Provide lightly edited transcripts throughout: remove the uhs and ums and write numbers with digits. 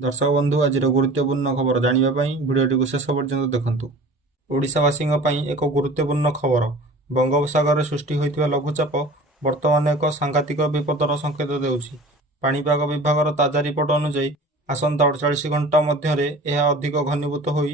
दर्शक बंधु आज गुरुत्वपूर्ण खबर जानापी भिडियो शेष पर्यंत देखु। ओडिशावासी एक गुरुत्वपूर्ण खबर। बंगोपसागर सृष्टि होता लघुचाप बर्तमान एक सांघातिक विपदर संकेत देउछि। पाणीपाग विभाग ताजा रिपोर्ट अनुसार आसंता 48 घंटा मध्य अधिक घनीभूत हो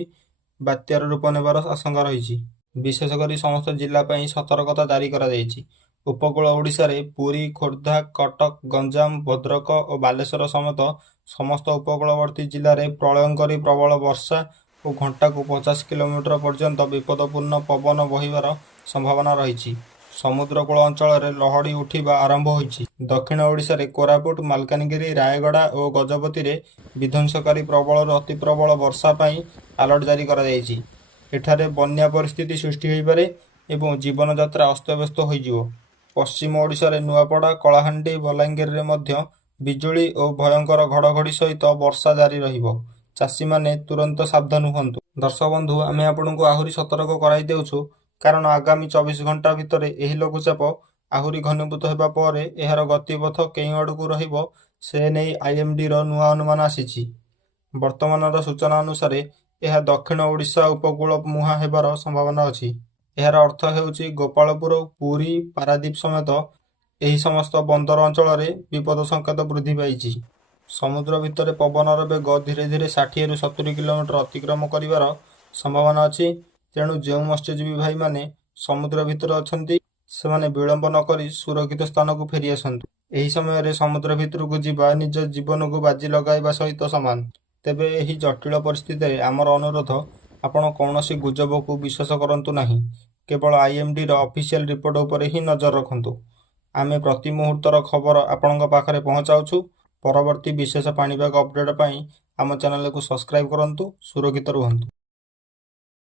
बात्यार रूप नेबार आशंका रही। विशेषकर समस्त जिला सतर्कता जारी करा जायछि। उपकूल ओडिशा रे पुरी, खोर्धा, कटक, गंजाम, भद्रक और बालेश्वर समेत समस्त उपकूलवर्ती जिले में प्रलयंकारी प्रबल वर्षा और घंटा को 50 किलोमीटर पर्यंत विपदपूर्ण पवन बहिबार संभावना रही। समुद्रकूल अंचल में लहड़ी उठा आरंभ होइछि। दक्षिण ओडिशा रे कोरापुट, मालकानगिरी, रायगड़ा और गजपति रे विध्वंसकारी प्रबल अति प्रबल वर्षा पई अलर्ट जारी करा जायछि। एठारे बन्या परिस्थिति सृष्टि होई पारे एवं जीवन यात्रा अस्तव्यस्त होइजिवो। पश्चिम ओडिशा रे नुआपड़ा, कलाहांडी, बलांगीर रे मध्य बिजुली और भयंकर घड़घड़ी सहित वर्षा जारी रहिबो। चाषी माने तुरंत सावधान हुअन्तु। दर्शक बंधु आमे आपनकु आहुरी सतर्क कराई देउछु, कारण आगामी 24 घंटा भितर एही लघुचाप आहुरी घनीभूत हेबा परे एहार गतिपथ केउ आडकु रहिबो से नै आईएमडी रो नुआ अनुमान आसीछि। वर्तमानर सूचना अनुसार यह दक्षिण ओडिशा उपकूल मुहां हेबार संभावना अछि। एहार अर्थ हेउछि गोपालपुर, पुरी, पारादीप समेत एही समस्त बंदर अंचल में विपद संकेत वृद्धि पाई। समुद्र भितर पवनर बेग धीरे धीरे 60 ରୁ 70 किलोमीटर अतिक्रम करिवार संभावना अछि। तेणु जो मत्स्यजीवी भाई माने समुद्र भितर अछंती सेमाने विलंब न करी सुरक्षित स्थान को फेरी आसंतु। एही समय रे समुद्र भितर को जीवा निज जीवन को बाजी लगाइबा सहित समान। तेबे एही जटिल परिस्थिति रे आमर अनुरोध, आपण कौनसी गुजब को विश्वास करंतु नाही। केवल आईएमडी रो ऑफिशियल रिपोर्ट उपरे ही नजर रखंतु। आमे प्रति मुहूर्तर खबर आपणक पाखरे पहुंचाउछु। परवर्ती विशेष पाणीपाग अपडेट पाई आम चैनल को सब्सक्राइब करंतु। सुरक्षित रुहंतु।